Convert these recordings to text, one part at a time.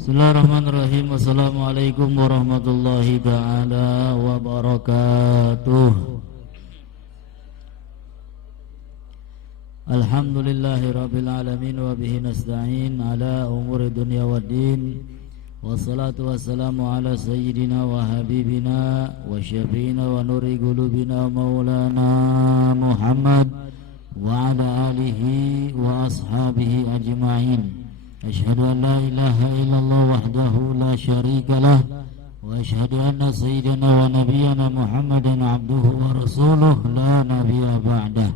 Bismillahirrahmanirrahim. Wassalamualaikum warahmatullahi ta'ala wabarakatuh. Alhamdulillahi rabbil alamin wa bihi nasta'in ala umuri dunya waddin. Wassalatu wassalamu ala sayyidina wa habibina wa syafiina wa nuri qulubina maulana Muhammad wa ala alihi wa ashabihi ajma'in. أشهد أن لا إله إلا الله وحده لا شريك له وأشهد أن سيدنا ونبينا محمدا عبده ورسوله لا نبي بعده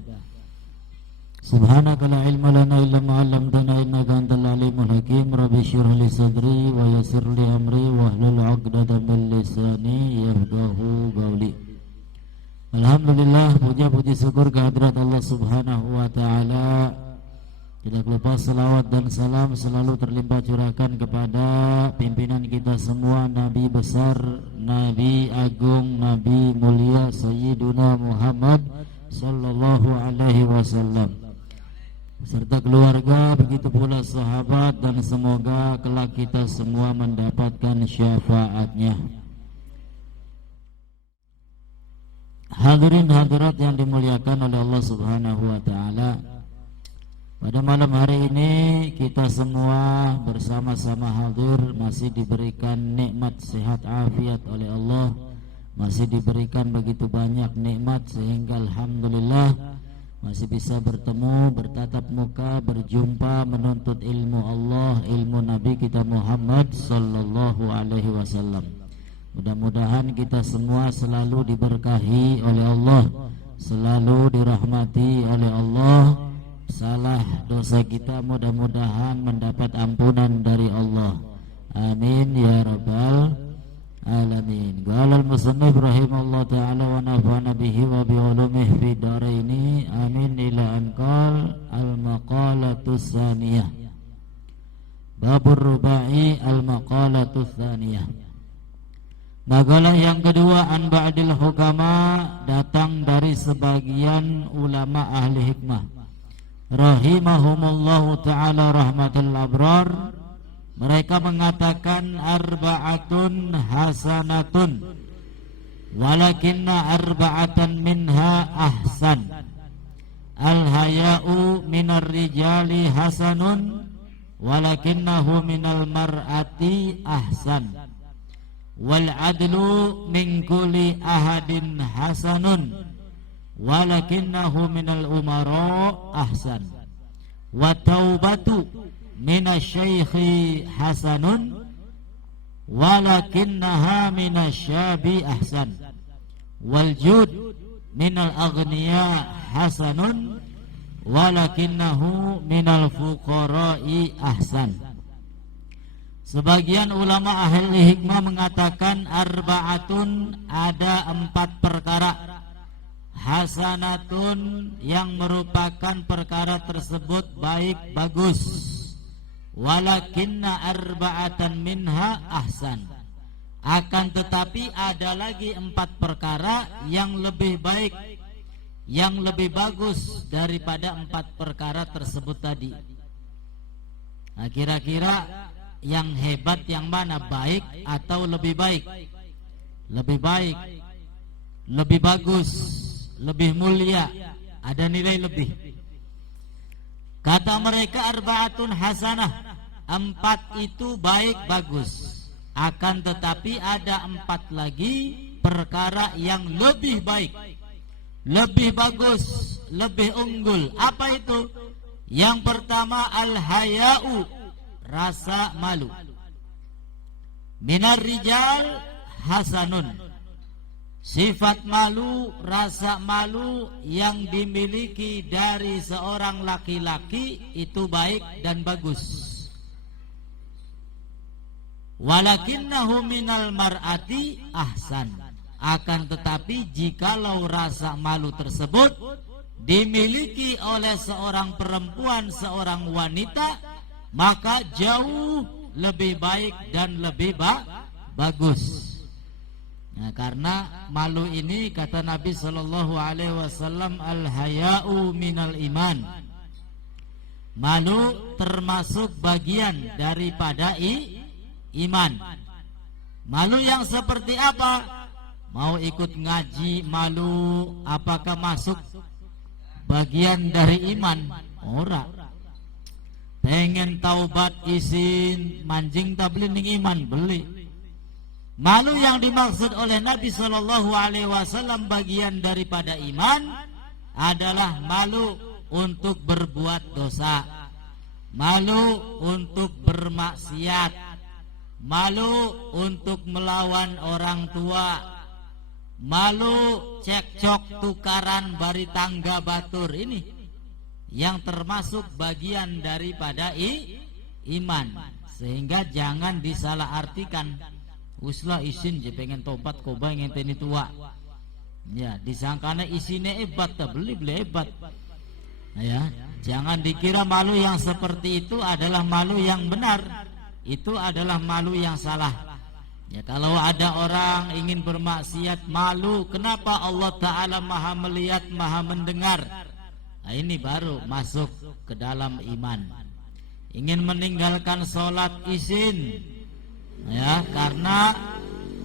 سبحانك لا علم لنا إلا ما علمتنا إنك أنت العليم الحكيم رب اشرح لي صدري ويسر لي أمري واحلل عقدة من لساني يفقهوا قولي. Alhamdulillah, puja-puji syukur kehadirat Allah Subhanahu wa taala. Tidak lupa salawat dan salam selalu terlimpah curahkan kepada pimpinan kita semua, Nabi besar, Nabi agung, Nabi mulia Sayyiduna Muhammad sallallahu alaihi wasallam serta keluarga, begitu pula sahabat, dan semoga kelak kita semua mendapatkan syafaatnya. Hadirin hadirat yang dimuliakan oleh Allah Subhanahu wa taala, pada malam hari ini kita semua bersama-sama hadir, masih diberikan nikmat sehat afiat oleh Allah, masih diberikan begitu banyak nikmat sehingga alhamdulillah masih bisa bertemu, bertatap muka, berjumpa, menuntut ilmu Allah, ilmu Nabi kita Muhammad sallallahu alaihi wasallam. Mudah-mudahan kita semua selalu diberkahi oleh Allah, selalu dirahmati oleh Allah. Salah dosa kita mudah-mudahan mendapat ampunan dari Allah. Amin ya rabbal alamin. Qala al-musannif rahimallahu ta'ala wa nafa'ana bihi wa bi ulumihi fi daraini. Amin. Ila anqal al-maqalatus tsaniyah. Babur rubai al-maqalatus tsaniyah. Makalah yang kedua, an ba'dil hukama, datang dari sebagian ulama ahli hikmah rahimahumullahu ta'ala rahmatul abrar. Mereka mengatakan arba'atun hasanatun walakinna arba'atan minha ahsan. Al-haya'u minar rijali hasanun walakinnahu minal mar'ati ahsan. Wal adlu min kulli ahadin hasanun walakinnahu minal umara ahsan. Wa taubatu minasyaikhi hasanun walakinnaha minasyabi ahsan. Wal jud minal aghniya hasanun walakinnahu minal fuqara'i ahsan. Sebagian ulama ahli hikmah mengatakan arba'atun, ada 4 perkara, hasanatun yang merupakan perkara tersebut baik, bagus, walakinna arba'atan minha ahsan, akan tetapi ada lagi 4 perkara yang lebih baik, yang lebih bagus daripada 4 perkara tersebut tadi. Nah, kira-kira yang hebat yang mana, baik atau lebih baik? Lebih baik, lebih bagus, lebih mulia, ada nilai lebih. Kata mereka arba'atun hasanah, 4 itu baik, bagus, akan tetapi ada 4 lagi perkara yang lebih baik, lebih bagus, lebih unggul. Apa itu? Yang pertama al-haya'u, rasa malu. Minar rijal hasanun, sifat malu, rasa malu yang dimiliki dari seorang laki-laki itu baik dan bagus. Walakinnahu minal mar'ati ahsan, akan tetapi jikalau rasa malu tersebut dimiliki oleh seorang perempuan, seorang wanita, maka jauh lebih baik dan lebih bagus. Nah, karena malu ini kata Nabi sallallahu alaihi wasallam, al-haya'u minal iman. Malu termasuk bagian daripada iman. Malu yang seperti apa? Mau ikut ngaji malu, apakah masuk bagian dari iman? Ora. Pengen taubat izin mancing tabligh iman beli. Malu yang dimaksud oleh Nabi Shallallahu Alaihi Wasallam bagian daripada iman adalah malu untuk berbuat dosa, malu untuk bermaksiat, malu untuk melawan orang tua, malu cekcok tukaran bari tangga batur. Ini yang termasuk bagian daripada iman, sehingga jangan disalahartikan. Uslah isin je pengen tobat koba ngenteni tua. Ya, disangkana isine hebat, tak beli hebat. Ya, jangan dikira malu yang seperti itu adalah malu yang benar. Itu adalah malu yang salah. Ya, kalau ada orang ingin bermaksiat malu, kenapa Allah Ta'ala maha melihat, maha mendengar? Nah, ini baru masuk ke dalam iman. Ingin meninggalkan sholat izin, ya, karena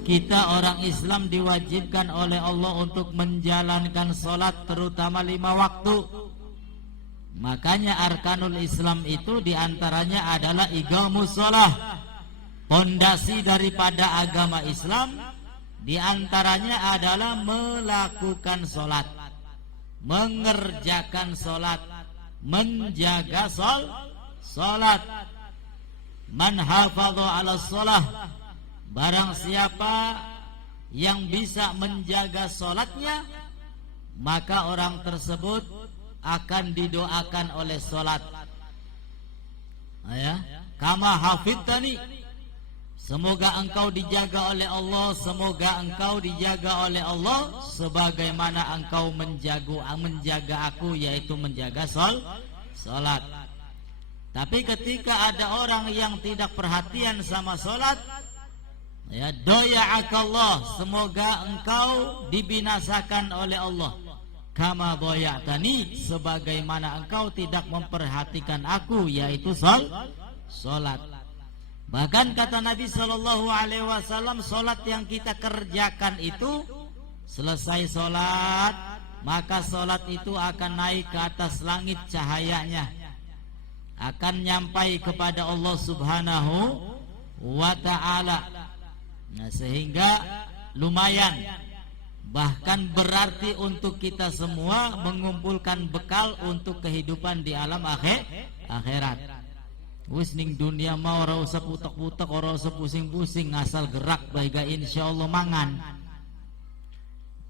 kita orang Islam diwajibkan oleh Allah untuk menjalankan sholat terutama 5 waktu. Makanya arkanul Islam itu diantaranya adalah iqamus sholah. Pondasi daripada agama Islam diantaranya adalah melakukan sholat, mengerjakan sholat, menjaga sholat. Man hafadha ala sholah, barang siapa yang bisa menjaga sholatnya, maka orang tersebut akan didoakan oleh sholat. Ya, kama hafidtani, semoga engkau dijaga oleh Allah, semoga engkau dijaga oleh Allah sebagaimana engkau menjaga aku, yaitu menjaga sholat. Tapi ketika ada orang yang tidak perhatian sama sholat, ya, doya'akallah, semoga engkau dibinasakan oleh Allah. Kama doya'tani, sebagaimana engkau tidak memperhatikan aku, yaitu sholat. Bahkan kata Nabi Shallallahu Alaihi Wasallam, sholat yang kita kerjakan itu, selesai sholat, maka sholat itu akan naik ke atas langit cahayanya, akan nyampai kepada Allah Subhanahu wa Ta'ala. Nah, sehingga lumayan, bahkan berarti untuk kita semua mengumpulkan bekal untuk kehidupan di alam akhirat. Wis ning dunia mau ora usah putek-putek, ora usah pusing-pusing, asal gerak baik insyaallah mangan.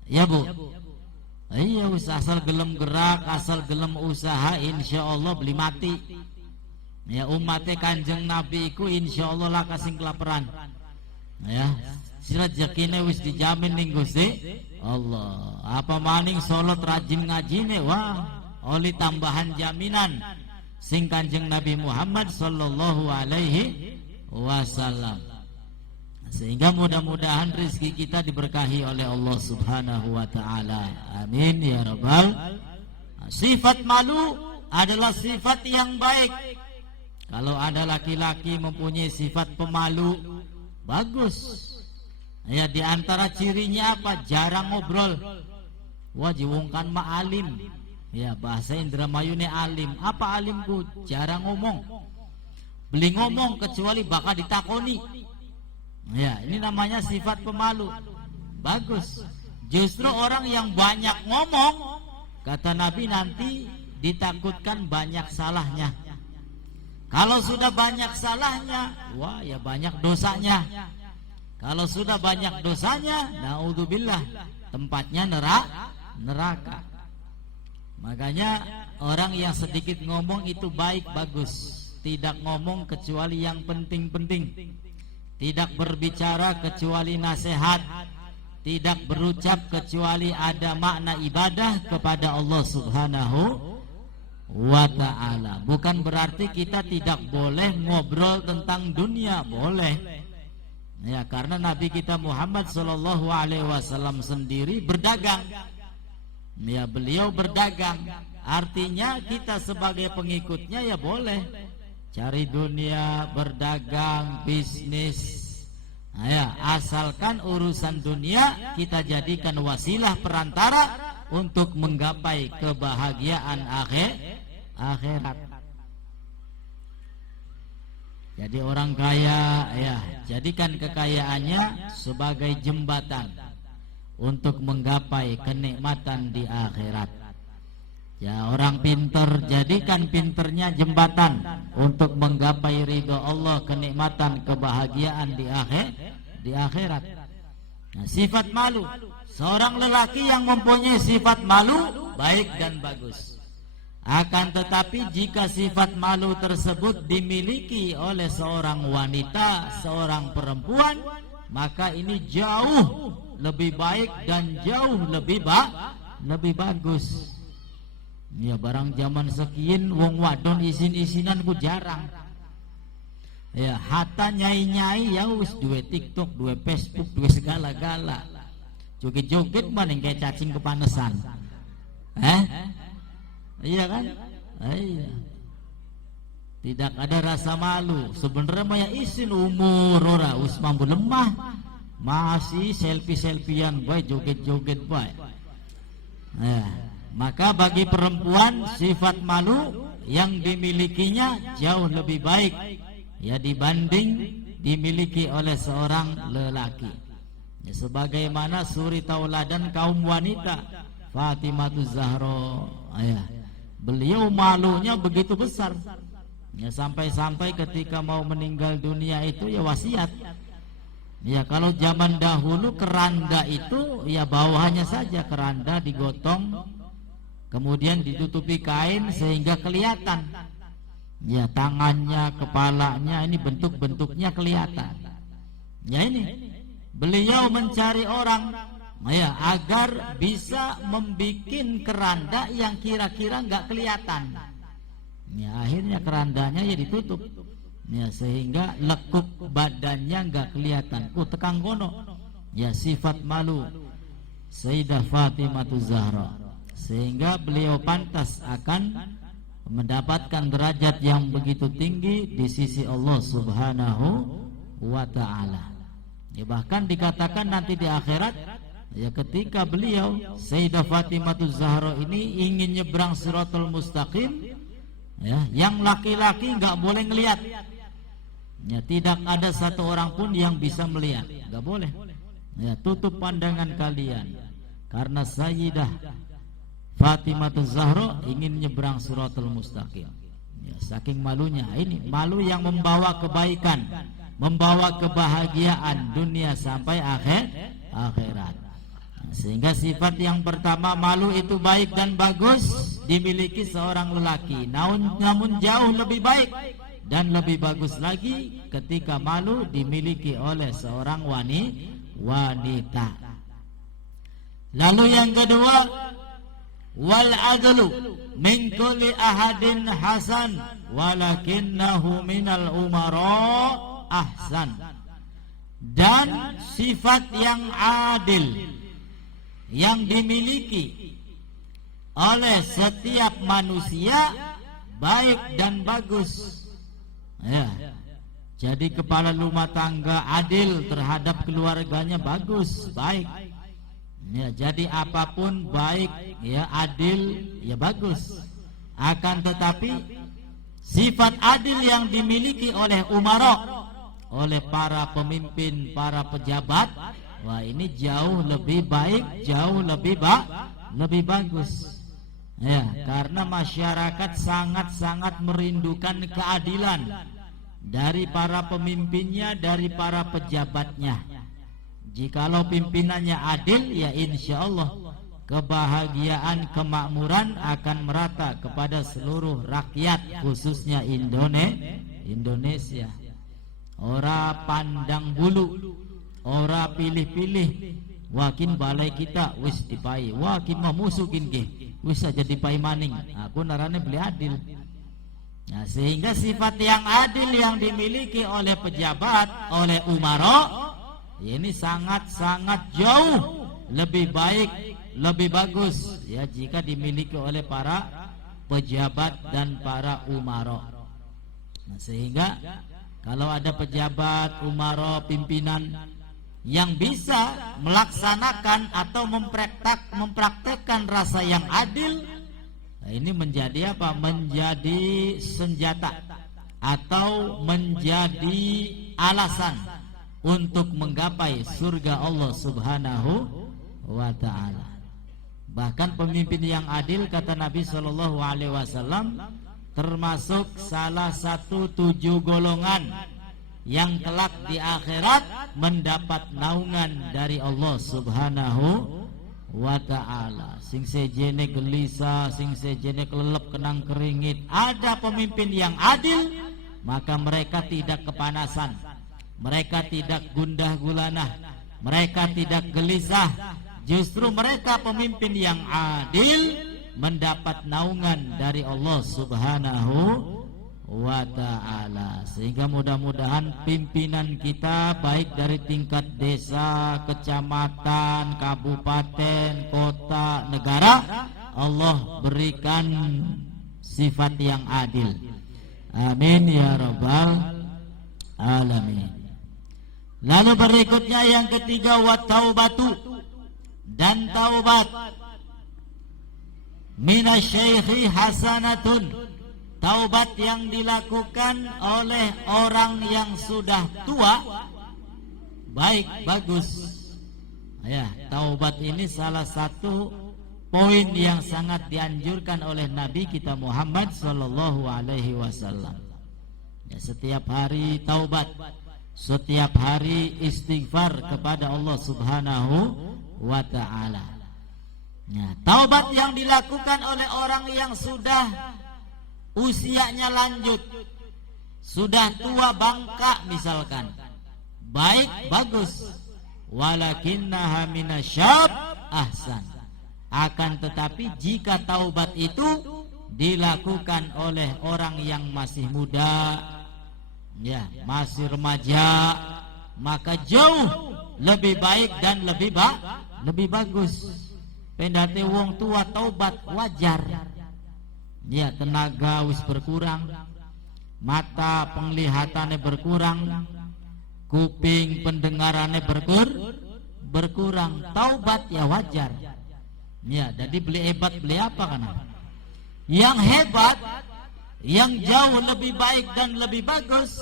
Ya Bu. Iya, wis asal gelem gerak, asal gelem usaha, insyaallah beli mati. Ya, umatnya Kanjeng Nabi iku insyaallah lah kasing kelaparan. Ya, rezekine wis dijamin ning Gusti Allah. Apa maning salat rajin ngajine, wah, oli tambahan jaminan sing Kanjeng Nabi Muhammad sallallahu alaihi wasallam. Sehingga mudah-mudahan rezeki kita diberkahi oleh Allah Subhanahu wa Ta'ala. Amin ya rabbal. Sifat malu adalah sifat yang baik. Kalau ada laki-laki mempunyai sifat pemalu, bagus. Ya, di antara cirinya apa? Jarang ngobrol. Wah, jiwungkan ma'alim. Ya, bahasa Indramayu ini alim. Apa alimku? Jarang ngomong. Beli ngomong kecuali bakal ditakoni. Ya, ini namanya sifat pemalu. Bagus. Justru orang yang banyak ngomong, kata Nabi, nanti ditakutkan banyak salahnya. Kalau sudah banyak salahnya, wah, ya banyak dosanya. Kalau sudah banyak dosanya, naudzubillah, tempatnya neraka. Makanya orang yang sedikit ngomong itu baik, bagus. Tidak ngomong kecuali yang penting-penting. Tidak berbicara kecuali nasihat. Tidak berucap kecuali ada makna ibadah kepada Allah Subhanahu wa Ta'ala. Bukan berarti kita tidak boleh ngobrol tentang dunia, boleh. Ya, karena Nabi kita Muhammad sallallahu alaihi wasallam sendiri berdagang. Ya, beliau berdagang. Artinya kita sebagai pengikutnya ya boleh. cari dunia, berdagang, bisnis. Nah, ya, asalkan urusan dunia kita jadikan wasilah perantara untuk menggapai kebahagiaan akhirat. Jadi orang kaya, ya, jadikan kekayaannya sebagai jembatan untuk menggapai kenikmatan di akhirat. Ya, orang pinter, jadikan pinternya jembatan untuk menggapai ridho Allah, kenikmatan, kebahagiaan di akhirat. Nah, sifat malu, seorang lelaki yang mempunyai sifat malu baik dan bagus. Akan tetapi jika sifat malu tersebut dimiliki oleh seorang wanita, seorang perempuan, maka ini jauh lebih baik dan jauh lebih bagus. Ya, barang zaman sekian wong wadon isin-isinan ku jarang. Ya, hatta nyai-nyai ya wis duwe TikTok, duwe Facebook, duwe segala-gala. Joget-joget mana kayak cacing kepanasan. Iya kan? Iya. Tidak ada rasa malu. Sebenarnya maya isin umur ora wis mampu lemah. Masih selfie-selfian bae, joget-joget bae. Maka bagi perempuan sifat malu yang dimilikinya jauh lebih baik ya dibanding dimiliki oleh seorang lelaki. Ya, sebagaimana suri tauladan kaum wanita Fatimah Zahra, ya, beliau malunya begitu besar. Ya, sampai-sampai ketika mau meninggal dunia itu ya wasiat. Ya, kalau zaman dahulu keranda itu ya bawahannya saja keranda digotong, kemudian ditutupi kain sehingga kelihatan. Ya, tangannya, kepalanya, ini bentuk-bentuknya kelihatan. Ya, ini beliau mencari orang ya agar bisa membikin keranda yang kira-kira nggak kelihatan. Ya, akhirnya kerandanya ya ditutup. Ya, sehingga lekuk badannya nggak kelihatan. Tekang kono. Ya, sifat malu Sayyidah Fatimah Zahra, sehingga beliau pantas akan mendapatkan derajat yang begitu tinggi di sisi Allah Subhanahu wa ta'ala. Ya, bahkan dikatakan nanti di akhirat ya ketika beliau Sayyidah Fatimah Zahra ini ingin nyebrang Shiratal Mustaqim, ya, yang laki-laki nggak boleh ngelihat. Ya, tidak ada satu orang pun yang bisa melihat, nggak boleh. Ya, tutup pandangan kalian karena Sayyidah Fatimah Zahra ingin nyebrang Shiratal Mustaqim. Ya, saking malunya, ini malu yang membawa kebaikan, membawa kebahagiaan dunia sampai akhirat. Sehingga sifat yang pertama malu itu baik dan bagus dimiliki seorang lelaki. Namun jauh lebih baik dan lebih bagus lagi ketika malu dimiliki oleh seorang wanita. Lalu yang kedua, wal adlu min kulli ahadin hasan walakinnahu minal umara ahsan. Dan sifat yang adil yang dimiliki oleh setiap manusia baik dan bagus. Ya, jadi kepala rumah tangga adil terhadap keluarganya bagus, baik. Ya, jadi apapun baik, ya, adil, ya bagus. Akan tetapi sifat adil yang dimiliki oleh umara, oleh para pemimpin, para pejabat, wah ini jauh lebih baik, jauh lebih bagus. Ya, karena masyarakat sangat-sangat merindukan keadilan dari para pemimpinnya, dari para pejabatnya. Jikalau pimpinannya adil, ya insya Allah kebahagiaan, kemakmuran akan merata kepada seluruh rakyat, khususnya Indonesia. Ora pandang bulu, ora pilih-pilih. Wakin balai kita wis dipai, wakin memusukin ke wis aja dipai maning. Aku narane beli adil. Nah, sehingga sifat yang adil yang dimiliki oleh pejabat, oleh umara, ini sangat-sangat jauh lebih baik, lebih bagus ya jika dimiliki oleh para pejabat dan para umara. Nah, sehingga kalau ada pejabat, umara, pimpinan yang bisa melaksanakan atau mempraktekkan rasa yang adil, nah ini menjadi apa? Menjadi senjata atau menjadi alasan untuk menggapai surga Allah Subhanahu wa ta'ala. Bahkan pemimpin yang adil, kata Nabi Shallallahu Alaihi Wasallam, termasuk salah satu 7 golongan yang kelak di akhirat mendapat naungan dari Allah Subhanahu wa ta'ala. Sing sejene gelisah, sing sejene kelelep kenang keringit. Ada pemimpin yang adil, maka mereka tidak kepanasan, mereka tidak gundah gulana, mereka tidak gelisah. Justru mereka pemimpin yang adil mendapat naungan dari Allah Subhanahu wa ta'ala. Sehingga mudah-mudahan pimpinan kita baik dari tingkat desa, kecamatan, kabupaten, kota, negara, Allah berikan sifat yang adil. Amin ya rabbal alamin. Lalu berikutnya yang ketiga, wa taubatu, dan taubat. Minasyaikhi hasanatun, taubat yang dilakukan oleh orang yang sudah tua baik, bagus. Ya, taubat ini salah satu poin yang sangat dianjurkan oleh Nabi kita Muhammad sallallahu alaihi wasallam. Ya, setiap hari taubat, setiap hari istighfar kepada Allah Subhanahu wa ta'ala. Ya, taubat yang dilakukan oleh orang yang sudah usianya lanjut, sudah tua bangka misalkan, baik, bagus. Walakinnaha minasyab ahsan. Akan tetapi jika taubat itu dilakukan oleh orang yang masih muda, ya, masih remaja, maka jauh lebih baik dan lebih bagus. Pendate wong tua taubat wajar. Ya, tenaga wis berkurang, mata penglihatannya berkurang, kuping pendengarannya berkurang. Taubat ya wajar. Ya, jadi beli hebat beli apa kan? Yang hebat, yang jauh lebih baik dan lebih bagus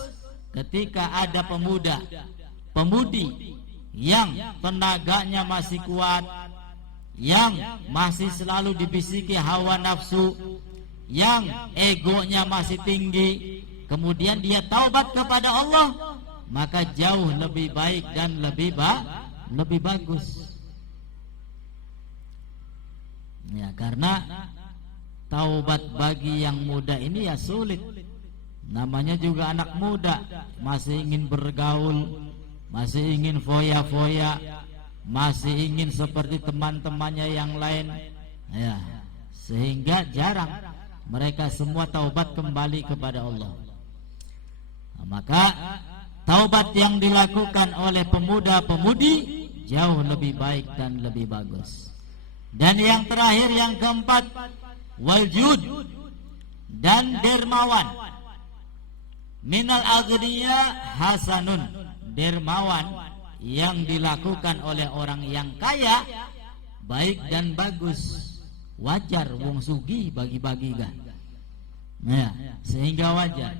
ketika ada pemuda, pemudi yang tenaganya masih kuat, yang masih selalu dibisiki hawa nafsu, yang egonya masih tinggi, kemudian dia taubat kepada Allah, maka jauh lebih baik dan lebih bagus. Ya, karena taubat bagi yang muda ini ya sulit. Namanya juga anak muda, masih ingin bergaul, masih ingin foya-foya, masih ingin seperti teman-temannya yang lain, ya, sehingga jarang mereka semua taubat kembali kepada Allah. Nah, maka taubat yang dilakukan oleh pemuda-pemudi jauh lebih baik dan lebih bagus. Dan yang terakhir, yang keempat, waljud, dan dermawan. Minal agniya hasanun, dermawan yang dilakukan oleh orang yang kaya baik dan bagus. Wajar wong sugih bagi-bagi kan. Ya, sehingga wajar.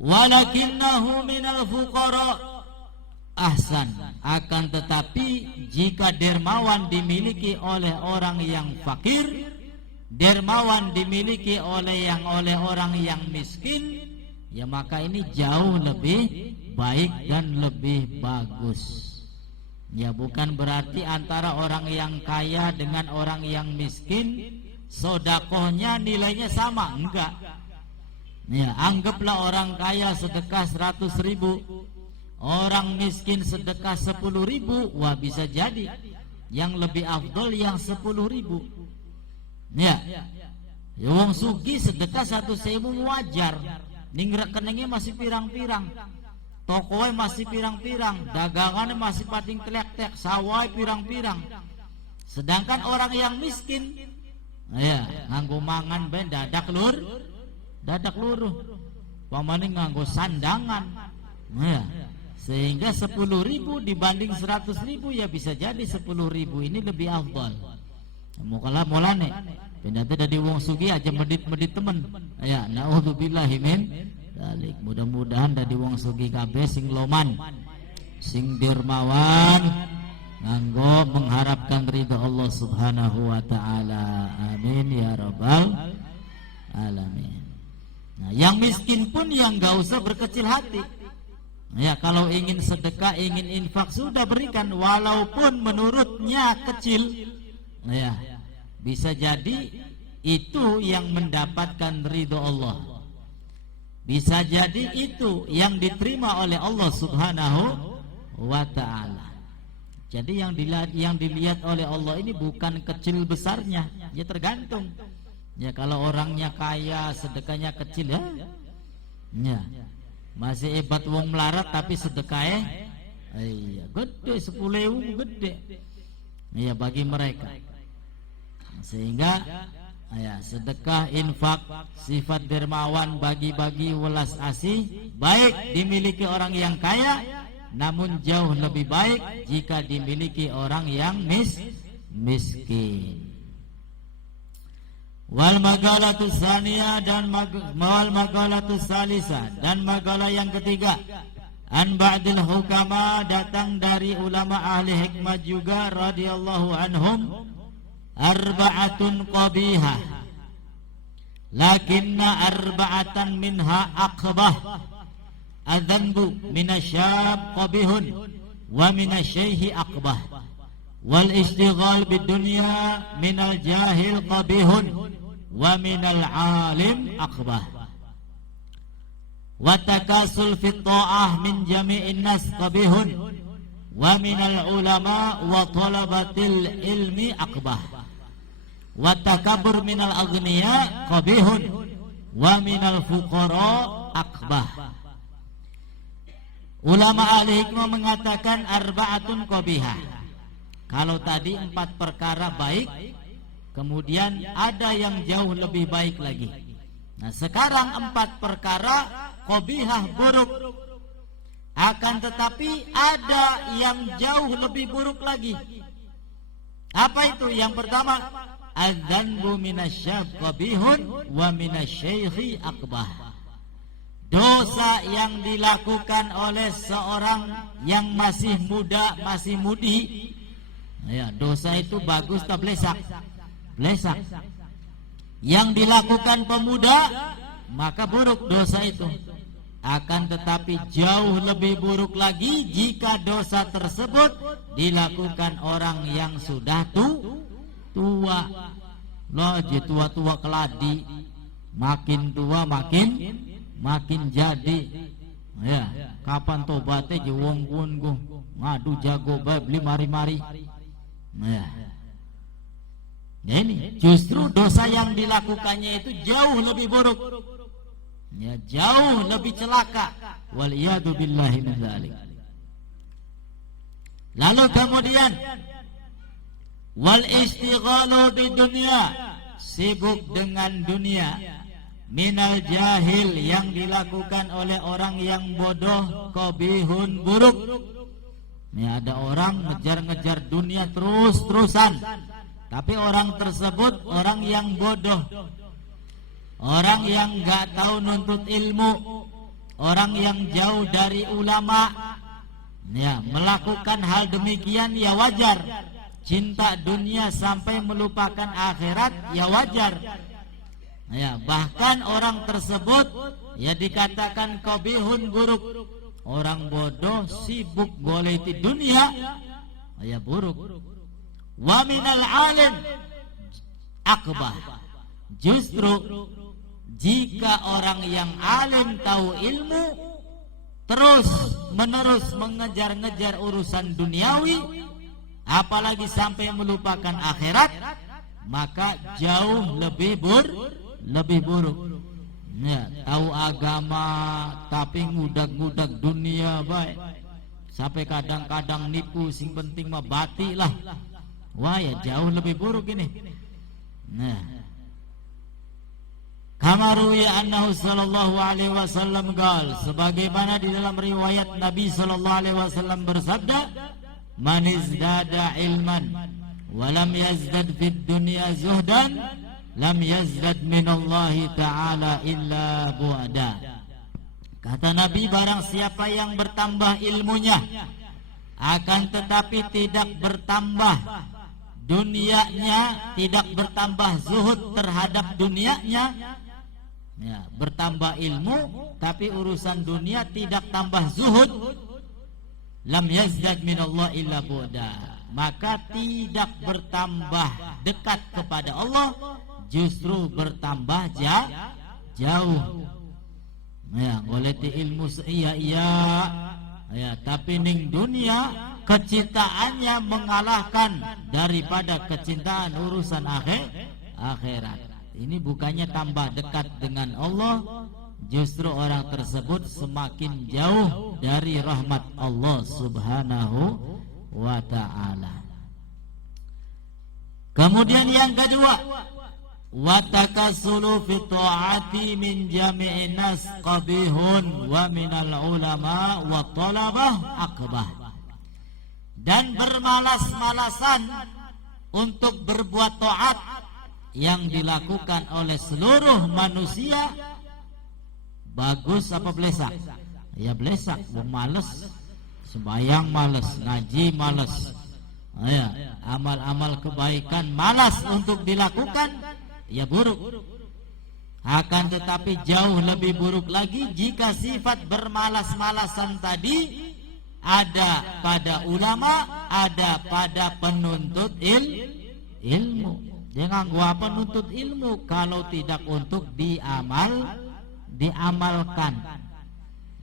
Walakinnahu minal fuqara ahsan. Akan tetapi jika dermawan dimiliki oleh orang yang fakir, dermawan dimiliki oleh orang yang miskin, ya maka ini jauh lebih baik dan lebih bagus. Ya, bukan berarti antara orang yang kaya dengan orang yang miskin sedekahnya nilainya sama, enggak. Ya, anggaplah orang kaya sedekah 100.000, orang miskin sedekah 10.000, wah bisa jadi yang lebih afdol yang 10.000. Ya, ya wong sugih sedekah 100.000 wajar. Ning rekeningnya masih pirang-pirang, tokoe masih pirang-pirang, dagangannya masih pating telek-tek, sawai pirang-pirang. Sedangkan orang yang miskin, ya nganggo mangan ben dadak luruh. Pamane nganggo sandangan. Ya. Sehingga 10.000 dibanding 100.000 ya bisa jadi 10.000 ini lebih afdal. Mukalla mulane pendate dari wong sugi aja medit-medit temen. Ya, naudzubillahi min dzalik. Mudah-mudahan dari wong sugi kabeh sing loman, sing dermawan nganggo mengharapkan ridha Allah Subhanahu wa taala. Amin ya rabbal alamin. Nah, yang miskin pun yang enggak usah berkecil hati. Ya, kalau ingin sedekah, ingin infak sudah berikan walaupun menurutnya kecil. Ya, bisa jadi itu yang mendapatkan ridho Allah. Bisa jadi itu yang diterima oleh Allah Subhanahu wa taala. Jadi yang dilihat oleh Allah ini bukan kecil besarnya, ya tergantung. Ya kalau orangnya kaya sedekahnya kecil ya. Ya. Masih hebat wong melarat tapi sedekahnya iya gede 10.000 gede. Iya bagi mereka. Sehingga ya sedekah infak sifat dermawan bagi-bagi welas asih baik dimiliki orang yang kaya, namun jauh lebih baik jika dimiliki orang yang miskin. Wal magalatu tsaniyah dan wal magalatu tsalisa dan magalah yang ketiga an ba'dil hukama datang dari ulama ahli hikmah juga radhiyallahu anhum arba'atun qabihah lakinna arba'atan minha aqbah adzanbu minasyab qabihun wa minasyaihi aqbah wal istighal bidunya minal jahil qabihun wa minal alim aqbah wa takasul fit ta'ah min jami'in nas qabihun wa minal ulama wa talabatil ilmi aqbah wa takabbur minal aghniya qabihun wa minal fuqara aqbah. Ulama ahli hikmah mengatakan arba'atun qabihah. Kalau tadi 4 perkara baik, kemudian ada yang jauh lebih baik lagi. Nah sekarang 4 perkara qabihah buruk. Akan tetapi ada yang jauh lebih buruk lagi. Apa itu? Yang pertama, adzanbu minasyab qabihun wa minasyaikhi aqbah. Dosa yang dilakukan oleh seorang yang masih muda, masih mudi. Ya, dosa itu bagus tak blesak. Blesak. Yang dilakukan pemuda maka buruk dosa itu. Akan tetapi jauh lebih buruk lagi jika dosa tersebut dilakukan orang yang sudah tua. Loh, tua-tua keladi, makin tua makin jadi. Ya, kapan tobatnya jewong pun ngadu jago beli mari-mari. Ya. Ya ini justru dosa yang dilakukannya itu jauh lebih buruk. Ya, jauh lebih celaka. Wal iyadu billahi min dzalik. Lalu kemudian wal istighalu bidunya, sibuk dengan dunia, minal jahil yang dilakukan oleh orang yang bodoh, qabihun buruk. Ini ada orang ngejar-ngejar dunia terus-terusan, tapi orang tersebut orang yang bodoh, orang yang gak tahu nuntut ilmu, orang yang jauh dari ulama. Ya, melakukan hal demikian ya wajar. Cinta dunia sampai melupakan akhirat ya wajar. Ya, bahkan orang tersebut ya dikatakan qabihun buruk. Orang bodoh sibuk goleti dunia ya buruk. Wa minal alim aqbah. Justru jika orang yang alim tahu ilmu terus menerus mengejar-ngejar urusan duniawi, apalagi sampai melupakan akhirat, maka jauh lebih buruk. Ya, tahu agama tapi ngudak-ngudak dunia baik. Sampai kadang-kadang nipu, sing penting mah bati lah. Wah ya jauh lebih buruk ini. Nah, Kama ruwiya annahu sallallahu alaihi wasallam qala, sebagaimana di dalam riwayat Nabi sallallahu alaihi wasallam bersabda, man izdada ilman wa lam yazdad fid dunya zuhdan lam yazdad minallahi ta'ala illa bu'da. Kata Nabi, barang siapa yang bertambah ilmunya akan tetapi tidak bertambah dunianya, tidak bertambah zuhud terhadap dunianya, ya, bertambah ilmu tapi urusan dunia tidak tambah zuhud, lam yazdad minallah illa bu'da, maka tidak bertambah dekat kepada Allah, justru bertambah jauh. Ya, goleti ilmu iya ya, tapi ning dunia kecintaannya mengalahkan daripada kecintaan urusan akhirat. Ini bukannya tambah dekat dengan Allah, justru orang tersebut semakin jauh dari rahmat Allah subhanahu wa ta'ala. Kemudian yang kedua, wa takasulu fi ta'ati min jami'in nas qabihun wa minal ulama wa talabah akbah. Dan bermalas-malasan untuk berbuat taat yang dilakukan oleh seluruh manusia, bagus apa blesak? Ya blesak, males, sembahyang males, ngaji males, ya, amal-amal kebaikan malas untuk dilakukan, ya buruk. Akan tetapi jauh lebih buruk lagi jika sifat bermalas-malasan tadi ada pada ulama, ada pada penuntut ilmu. Jangan gua penuntut ilmu kalau tidak untuk diamalkan.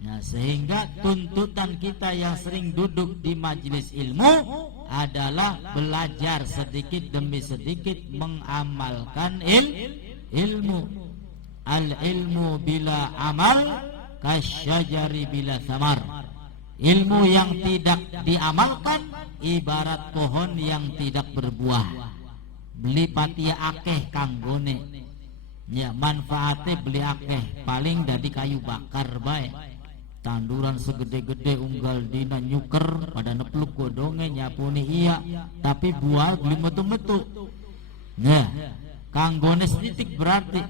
Nah, sehingga tuntutan kita yang sering duduk di majelis ilmu adalah belajar sedikit demi sedikit mengamalkan ilmu. Al ilmu bila amal kasyajari bila samar. Ilmu yang tidak diamalkan ibarat pohon yang tidak berbuah. Beli patia akeh kanggone, ya manfaatnya beli akeh, paling dari kayu bakar bae. Tanduran segede-gede unggal dina nyuker pada nepluk godonge nyapuni iya, tapi buah beli metu-metu. Nah, kanggone setitik berarti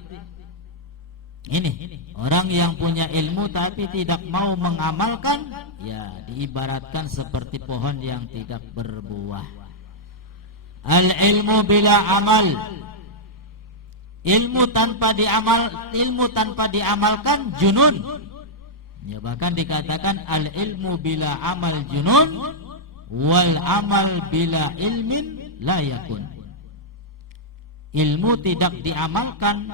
ini orang yang punya ilmu tapi tidak mau mengamalkan, ya diibaratkan seperti pohon yang tidak berbuah. Al-ilmu bila amal, ilmu tanpa diamalkan junun. Ya, bahkan dikatakan al-ilmu bila amal junun wal amal bila ilmin la yakun. Ilmu tidak diamalkan,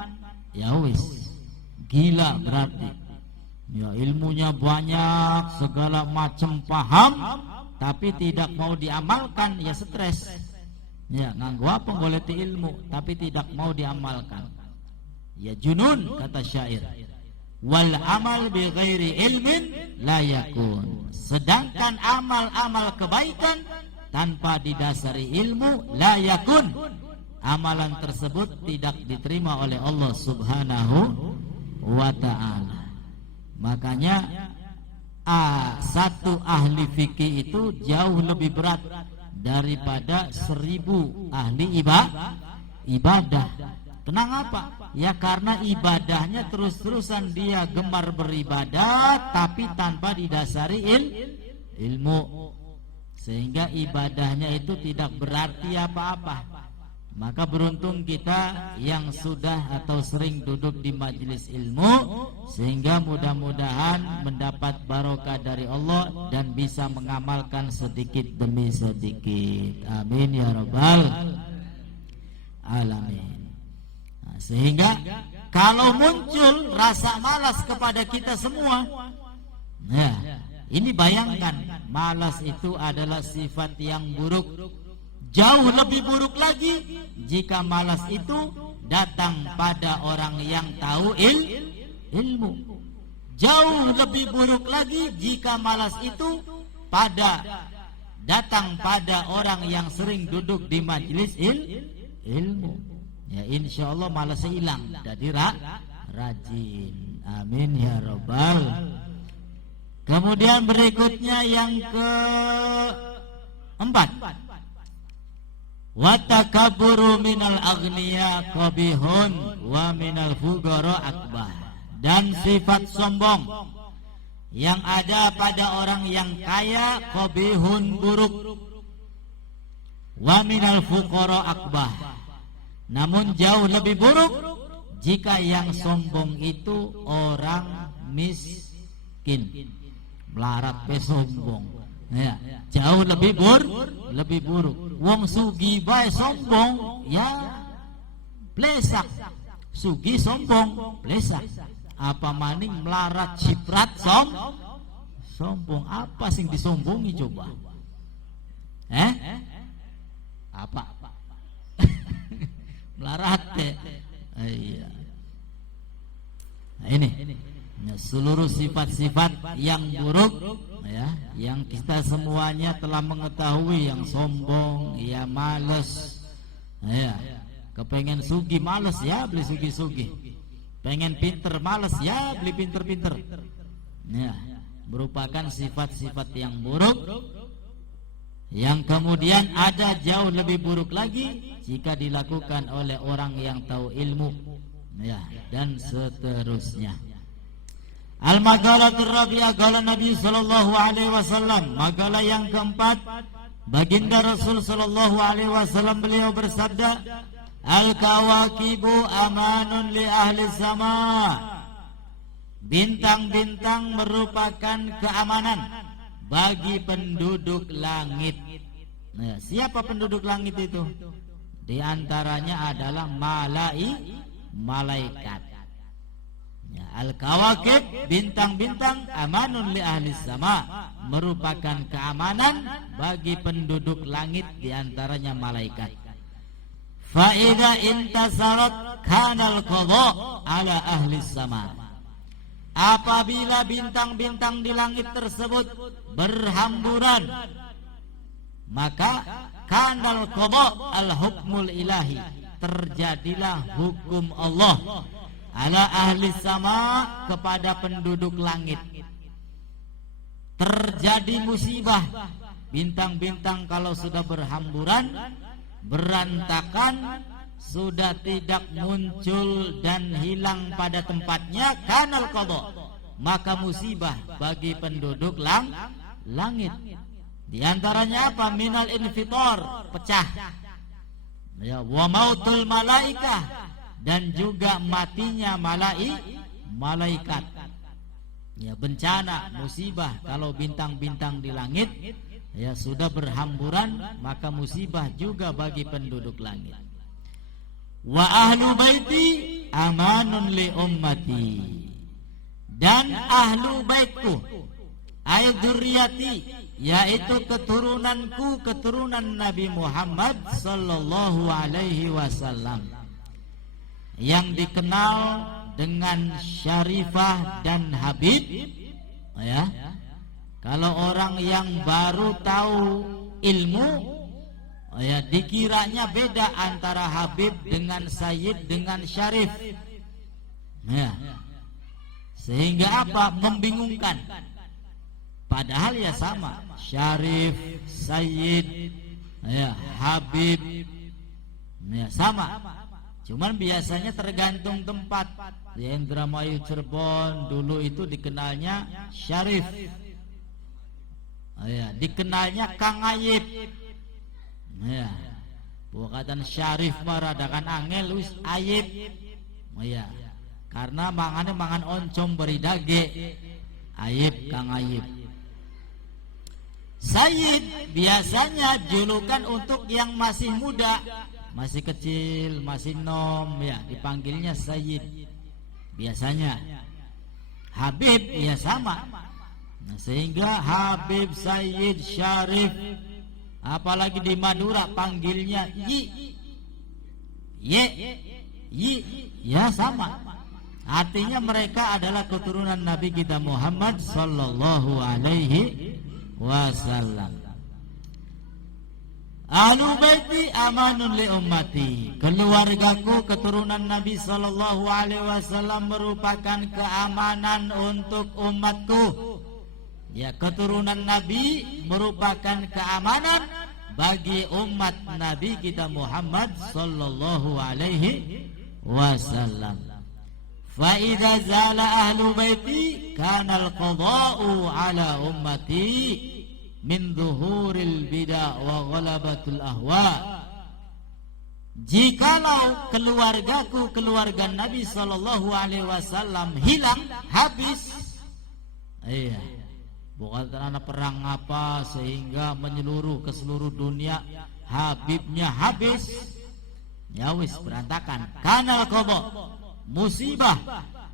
ya wis gila berarti. Ya, ilmunya banyak, segala macam paham, tapi tidak mau diamalkan, ya stres. Ya, nganggo apa goleti ilmu tapi tidak mau diamalkan, ya junun kata syair. Wal amal bi ghairi ilmin la yakun. Sedangkan amal-amal kebaikan tanpa didasari ilmu la yakun. Amalan tersebut tidak diterima oleh Allah subhanahu wa ta'ala. Makanya satu ahli fikih itu jauh lebih berat daripada 1000 ahli ibadah. Kenapa? Ya karena ibadahnya terus-terusan dia gemar beribadah tapi tanpa didasari ilmu, sehingga ibadahnya itu tidak berarti apa-apa. Maka beruntung kita yang sudah atau sering duduk di majelis ilmu, sehingga mudah-mudahan mendapat barokah dari Allah dan bisa mengamalkan sedikit demi sedikit. Amin ya rabbal alamin. Nah, sehingga kalau muncul rasa malas kepada kita semua, nah ini bayangkan, malas itu adalah sifat yang buruk. Jauh lebih buruk lagi jika malas itu datang pada orang yang tahu ilmu. Jauh lebih buruk lagi jika malas itu datang pada orang yang sering duduk di majelis ilmu. Ya insya Allah malasnya hilang, jadi rajin. Amin ya rabbal. Kemudian berikutnya yang keempat, wa takabburu minal aghniya qabihun wa minal fuqara akbah. Dan sifat sombong yang ada pada orang yang kaya qabihun buruk, wa minal fuqara akbah. Namun jauh lebih buruk jika yang sombong itu orang miskin, melarat pe sombong. Ya, jauh lebih buruk. Wong sugi bae sombong, ya plesak. Sugi sombong, plesak. Apa maning melarat ciprat sombong. Apa sing disombongi coba? Apa? Melarat deh. Iya. Nah ini seluruh sifat-sifat yang buruk, ya, yang kita semuanya telah mengetahui. Yang sombong, ya malas, ya, kepengen sugi malas, ya beli sugi-sugi. Pengen pinter malas, ya beli pinter-pinter. Ya, merupakan sifat-sifat yang buruk, yang kemudian ada jauh lebih buruk lagi jika dilakukan oleh orang yang tahu ilmu, ya, dan seterusnya. Al-Magalatul Rabi'ah, qala Nabi sallallahu alaihi wasallam. Magalah yang keempat, baginda Rasul sallallahu alaihi wasallam beliau bersabda, al-kawakibu amanun li ahli sama. Bintang-bintang merupakan keamanan bagi penduduk langit. Nah, siapa penduduk langit itu? Di antaranya adalah malaikat. Ya, al-kawakib, bintang-bintang, amanun li ahli sama, merupakan keamanan bagi penduduk langit, di antaranya malaikat. Fa idza intasarat kanal qadha ala ahli sama. Apabila bintang-bintang di langit tersebut berhamburan, maka kanal qadha al-hukmul ilahi, terjadilah hukum Allah ala ahli sama, kepada penduduk langit. Terjadi musibah. Bintang-bintang kalau sudah berhamburan, berantakan, sudah tidak muncul dan hilang pada tempatnya, kanal qadha, maka musibah bagi penduduk langit. Di antaranya apa? Minal infitor, pecah. Ya, wa mautul malaikah, dan juga matinya malaikat. Ya, bencana, musibah kalau bintang-bintang di langit ya sudah berhamburan, maka musibah juga bagi penduduk langit. Wa ahlu baiti amanun li ummati, dan ahlu baitku, ay dzurriyyati, yaitu keturunanku, keturunan Nabi Muhammad sallallahu alaihi wasallam, yang dikenal dengan Syarifah dan Habib, ya. Kalau orang yang baru tahu ilmu, ya, dikiranya beda antara Habib dengan Sayyid dengan Syarif, ya. Sehingga apa? Membingungkan. Padahal ya sama, Syarif, Sayyid, ya, Habib, ya, sama. Cuman biasanya tergantung tempat. Di Indramayu, Cirebon dulu itu dikenalnya Syarif, ya, dikenalnya Kang Ayib, ya. Bukan Syarif maradakan angel wis Ayib, ya. Karena mangan oncom beri dage, Ayib, Kang Ayib. Sayyid biasanya julukan untuk yang masih muda, masih kecil, masih nom, ya, dipanggilnya Sayyid biasanya. Habib ya sama. Nah, sehingga Habib, Sayyid, Syarif, apalagi di Madura panggilnya Yi, ya sama. Artinya mereka adalah keturunan Nabi kita Muhammad sallallahu alaihi wasallam. Ahlu baiti amanun li ummati. Keluargaku, keturunan Nabi sallallahu alaihi wasallam merupakan keamanan untuk umatku. Ya, keturunan Nabi merupakan keamanan bagi umat Nabi kita Muhammad sallallahu alaihi wasallam. Fa idza zala ahlu baiti kana al-qada'u ala ummati min zuhuril bid'ah wa ghalabatul ahwa. Jikalau keluargaku, keluarga Nabi sallallahu alaihi wasallam hilang, habis, iya, bukan karena perang apa sehingga menyeluruh ke seluruh dunia, Habibnya habis, ya wis berantakan. Kanal qadha, musibah,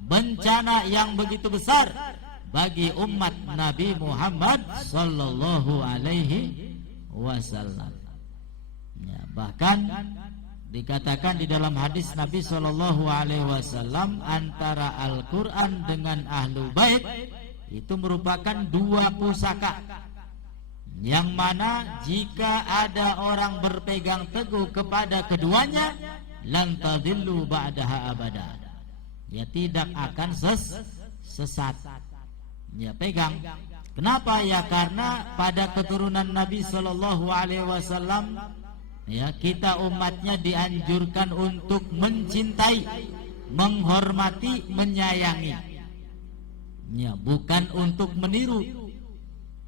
bencana yang begitu besar bagi umat Nabi Muhammad sallallahu alaihi wasallam. Ya, bahkan dikatakan di dalam hadis Nabi sallallahu alaihi wasallam, antara Al-Qur'an dengan Ahlul Bait itu merupakan dua pusaka, yang mana jika ada orang berpegang teguh kepada keduanya, lan tadillu ba'daha abada, ya tidak akan sesat. Ya, pegang. Kenapa? Ya karena pada keturunan Nabi sallallahu alaihi wasallam, ya, kita umatnya dianjurkan untuk mencintai, menghormati, menyayangi. Ya, bukan untuk meniru.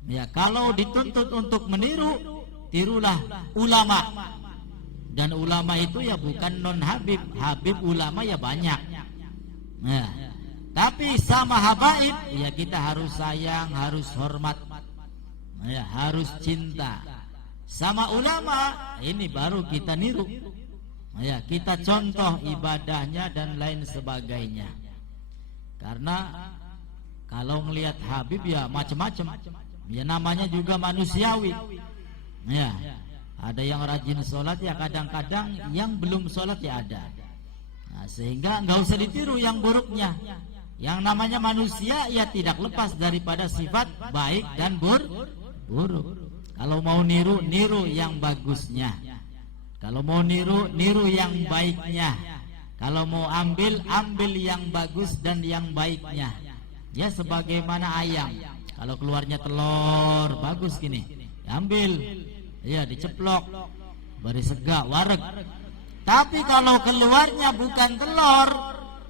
Ya, kalau dituntut untuk meniru, tirulah ulama. Dan ulama itu ya bukan non Habib. Habib ulama ya banyak. Nah, tapi sama habaib, ya kita harus sayang, harus hormat, ya harus cinta. Sama ulama, ini baru kita niru, ya kita contoh ibadahnya dan lain sebagainya. Karena kalau melihat Habib ya macam-macam, ya namanya juga manusiawi. Ya, ada yang rajin sholat, ya kadang-kadang yang belum sholat ya ada. Nah, sehingga nggak usah ditiru yang buruknya. Yang namanya manusia ya tidak lepas daripada sifat baik dan buruk. Kalau mau niru, niru yang bagusnya. Kalau mau niru, niru yang baiknya. Kalau mau ambil, ambil yang bagus dan yang baiknya. Ya sebagaimana ayam, kalau keluarnya telur bagus gini, ambil, ya diceplok, beri sega, wareg. Tapi kalau keluarnya bukan telur,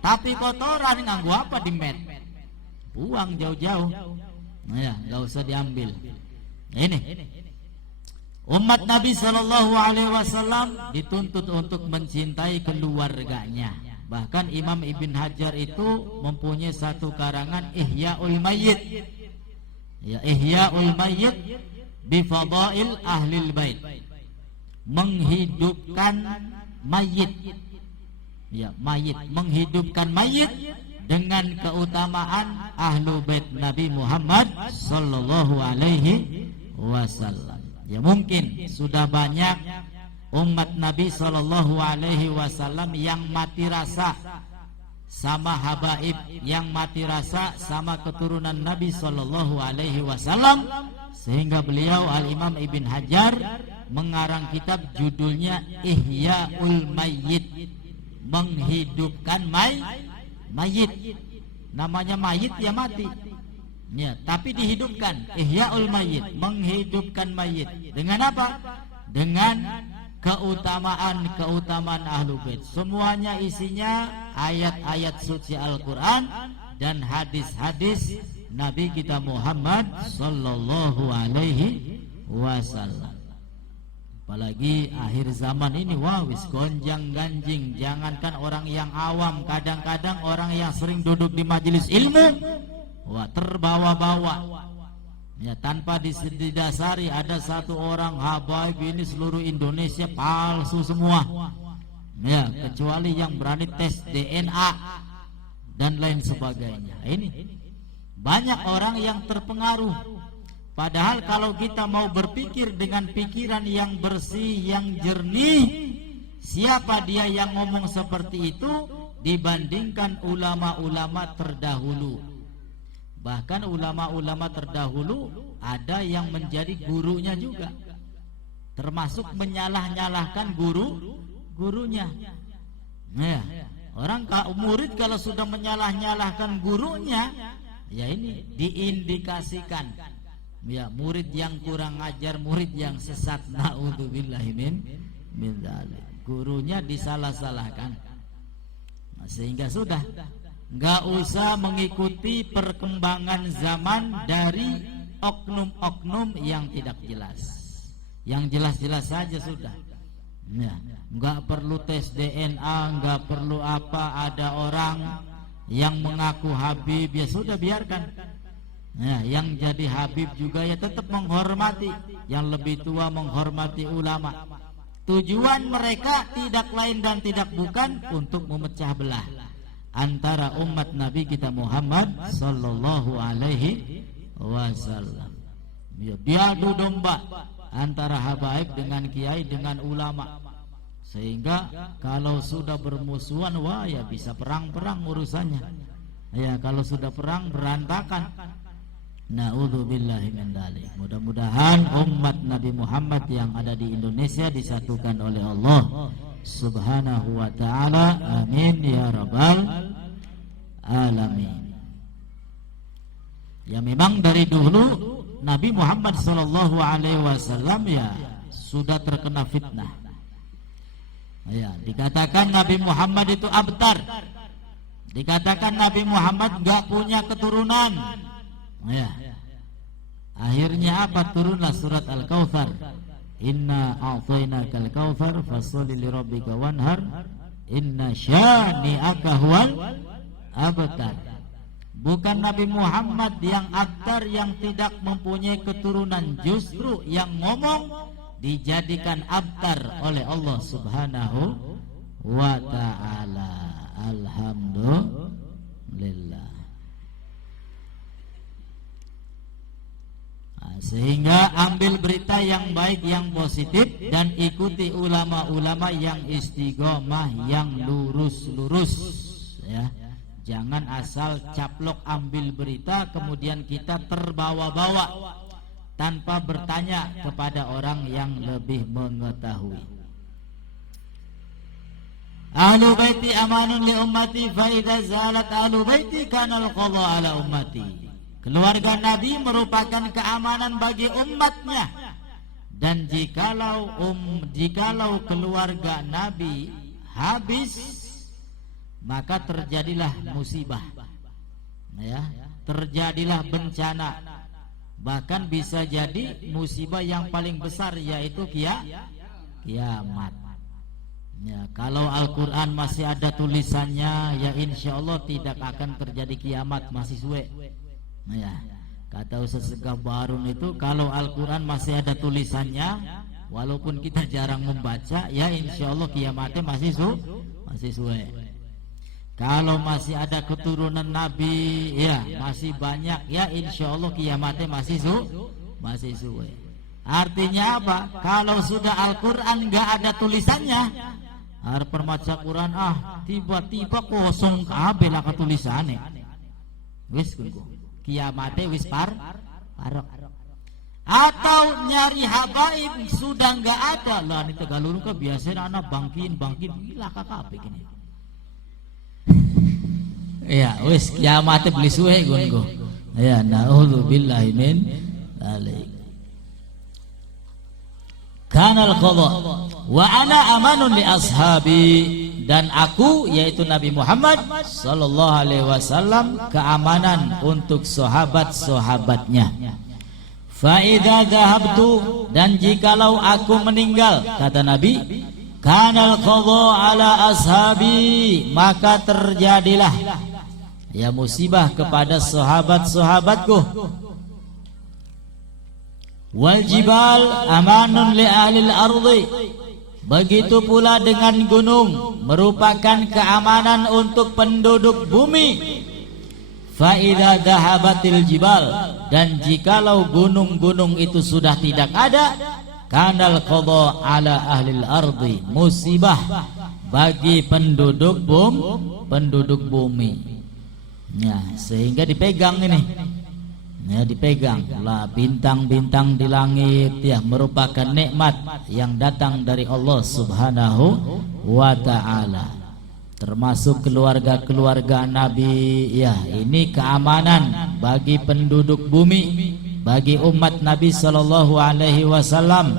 tapi kotoran, nganggu apa di met? Buang jauh-jauh. Nah, ya, nggak usah diambil. Ini umat Nabi sallallahu alaihi wasallam dituntut untuk mencintai keluarganya. Bahkan Imam Ibn Hajar itu mempunyai satu karangan Ihya'ul Mayyit. Ya, Ihya'ul Mayyit bi fadail ahlil bait. Menghidupkan mayit. Ya, mayit, menghidupkan mayit dengan keutamaan ahlu bait Nabi Muhammad sallallahu alaihi wasallam. Ya mungkin sudah banyak umat Nabi sallallahu alaihi wasallam yang mati rasa sama habaib, yang mati rasa sama keturunan Nabi sallallahu alaihi wasallam, sehingga beliau Al-Imam Ibn Hajar mengarang kitab judulnya Ihya'ul Mayyit, menghidupkan mayit. Namanya mayit ya mati, ya, tapi dihidupkan. Ihya'ul Mayyit, menghidupkan mayit. Dengan apa? Dengan keutamaan Ahlul Bait. Semuanya isinya ayat-ayat suci Al-Quran dan hadis-hadis Nabi kita Muhammad sallallahu alaihi wasallam. Apalagi akhir zaman ini, wah wis gonjang ganjing. Jangankan orang yang awam, kadang-kadang orang yang sering duduk di majelis ilmu, wah terbawa-bawa. Ya, tanpa didasari. Ada satu orang habaib ini seluruh Indonesia palsu semua. Ya, kecuali yang berani tes DNA dan lain sebagainya. Ini banyak orang yang terpengaruh. Padahal kalau kita mau berpikir dengan pikiran yang bersih, yang jernih, siapa dia yang ngomong seperti itu dibandingkan ulama-ulama terdahulu. Bahkan ulama-ulama terdahulu ada yang menjadi gurunya juga. termasuk menyalah-nyalahkan gurunya. Nah, orang murid kalau sudah menyalah-nyalahkan gurunya, ya ini diindikasikan ya murid yang kurang ajar, murid yang sesat. Naudzubillahi min dzalik. Gurunya disalah-salahkan. Nah, sehingga sudah nggak usah mengikuti perkembangan zaman dari oknum-oknum yang tidak jelas. Yang jelas-jelas saja sudah. Ya, nggak perlu tes DNA, nggak perlu apa. Ada orang yang mengaku Habib, ya sudah biarkan. Nah, yang jadi Habib juga ya tetap menghormati. Yang lebih tua menghormati ulama. Tujuan mereka tidak lain dan tidak bukan untuk memecah belah antara umat Nabi kita Muhammad sallallahu alaihi wasallam. Ya, biadu domba antara habaib dengan kiai dengan ulama. Sehingga kalau sudah bermusuhan, wah ya bisa perang-perang urusannya. Ya, kalau sudah perang berantakan. Na'udzubillahi min dzalik. Mudah-mudahan umat Nabi Muhammad yang ada di Indonesia disatukan oleh Allah Subhanahu wa ta'ala. Amin ya rabbal alamin. Ya, memang dari dulu Nabi Muhammad sallallahu alaihi wasallam ya sudah terkena fitnah. Ya, dikatakan Nabi Muhammad itu abtar. Dikatakan Nabi Muhammad enggak punya keturunan. Ya. Akhirnya apa? Turunlah surat Al-Kautsar. Inna a'tainakal kautsar fasholli lirabbika wanhar inna syani'aka huwal abtar. Bukan Nabi Muhammad yang abtar, yang tidak mempunyai keturunan, justru yang ngomong dijadikan abtar oleh Allah Subhanahu wa ta'ala. Alhamdulillah. Sehingga ambil berita yang baik, yang positif, dan ikuti ulama-ulama yang istiqomah, yang lurus-lurus ya. Jangan asal caplok ambil berita kemudian kita terbawa-bawa tanpa bertanya kepada orang yang lebih mengetahui. Ahlu baiti amanun li ummati fa idza zalat ahlu baiti kana al-qadha ala ummati. Keluarga Nabi merupakan keamanan bagi umatnya. Dan jikalau keluarga Nabi habis, maka terjadilah musibah. Ya, terjadilah bencana. Bahkan bisa jadi musibah yang paling besar, yaitu kiamat. Ya, kalau Al-Quran masih ada tulisannya, ya insya Allah tidak akan terjadi kiamat, masih suwe. Ya, kata Ustaz Segaf Barun itu, kalau Al-Quran masih ada tulisannya, walaupun kita jarang membaca, ya insya Allah kiamatnya masih suwe. Kalau masih ada keturunan Nabi, ya masih banyak, ya insya Allah kiamatnya masih suwe. Artinya apa? Kalau sudah Al-Quran nggak ada tulisannya, permaca Quran tiba-tiba kosong kabeh lah ketulisannya. Wis kiamatnya wis parok. Atau nyari habaib sudah nggak ada lah. Ini Tegalurung kan biasanya anak bangkin gila kakak gini. Ya wis kiamatnya beli suwe gongo. Ya naudzubillahi min dzalik. Kanal qadha wa ana amanun li ashabi. Dan aku, yaitu Nabi Muhammad sallallahu alaihi wasallam, keamanan untuk sahabat-sahabatnya. Fa idza dhahabtu, dan jikalau aku meninggal, kata Nabi, kanal qadha ala ashabi, maka terjadilah ya musibah kepada sahabat-sahabatku. Wal jibal amanun li ahlil ardi. Begitu pula dengan gunung, merupakan keamanan untuk penduduk bumi. Fa idza dhahabatil jibal, dan jikalau gunung-gunung itu sudah tidak ada, kanal qadha ala ahlil ardi, musibah bagi penduduk bumi. Ya, sehingga dipegang ini. ya, dipegang lah bintang-bintang di langit, ya, merupakan nikmat yang datang dari Allah Subhanahu wa ta'ala, termasuk keluarga-keluarga Nabi. Ya, ini keamanan bagi penduduk bumi, bagi umat Nabi Sallallahu Alaihi Wasallam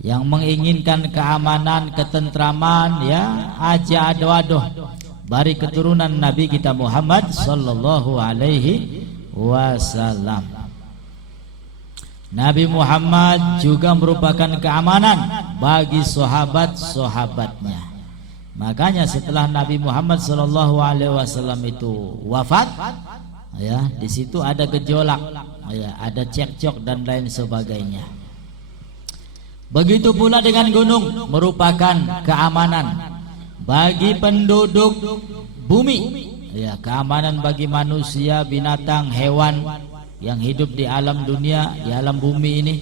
yang menginginkan keamanan, ketentraman, ya, aja adoh-adoh bari keturunan Nabi kita Muhammad Sallallahu Alaihi Wasallam. Nabi Muhammad juga merupakan keamanan bagi sahabat-sahabatnya. Makanya setelah Nabi Muhammad Sallallahu Alaihi Wasallam itu wafat, ya, di situ ada gejolak, ya, ada cekcok dan lain sebagainya. Begitu pula dengan gunung, merupakan keamanan bagi penduduk bumi, ya, keamanan bagi manusia, binatang, hewan yang hidup di alam dunia, di alam bumi ini.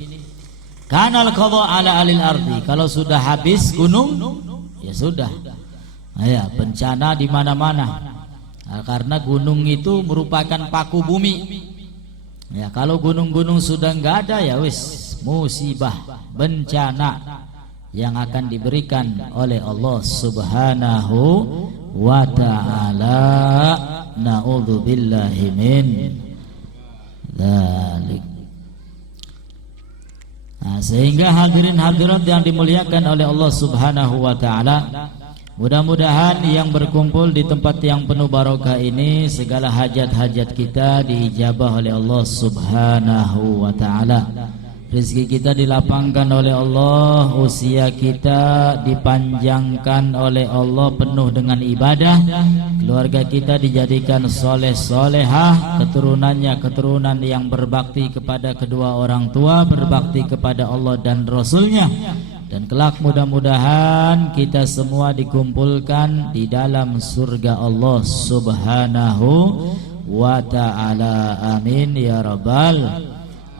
Kanal qadha ala alil ardi, kalau sudah habis gunung, ya sudah, ya, bencana di mana-mana. Nah, karena gunung itu merupakan paku bumi. Ya, kalau gunung-gunung sudah enggak ada, ya wis, musibah, bencana yang akan diberikan oleh Allah Subhanahu wa ta'ala. Na'udzubillahi min dzalik. Nah, sehingga hadirin hadirat yang dimuliakan oleh Allah Subhanahu wa ta'ala, mudah-mudahan yang berkumpul di tempat yang penuh barokah ini, segala hajat-hajat kita diijabah oleh Allah Subhanahu wa ta'ala. Rezeki kita dilapangkan oleh Allah, usia kita dipanjangkan oleh Allah penuh dengan ibadah, keluarga kita dijadikan soleh-solehah, keturunannya keturunan yang berbakti kepada kedua orang tua, berbakti kepada Allah dan Rasulnya. Dan kelak mudah-mudahan kita semua dikumpulkan di dalam surga Allah Subhanahu wa ta'ala. Amin ya rabbal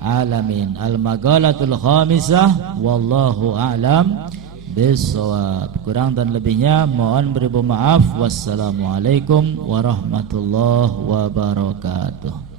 alamin. Al-Maghalatul Khamisah, wallahu a'lam bissawab. Kurang dan lebihnya mohon beribu maaf. Wassalamualaikum warahmatullahi wabarakatuh.